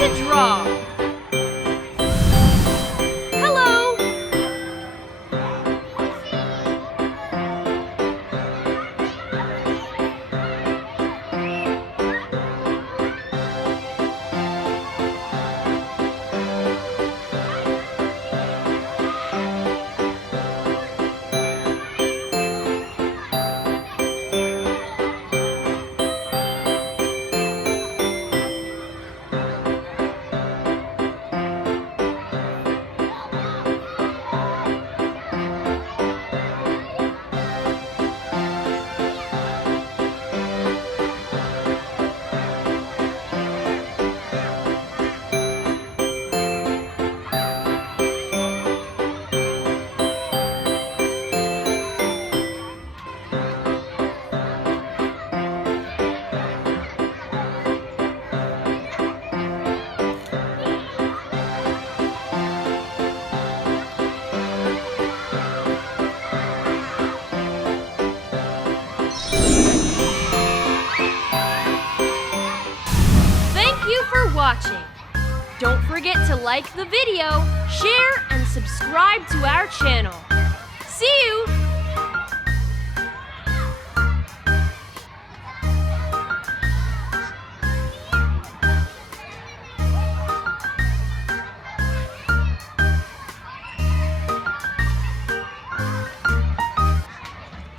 to draw. Hello. Watching. Don't forget to like the video, share, and subscribe to our channel. See you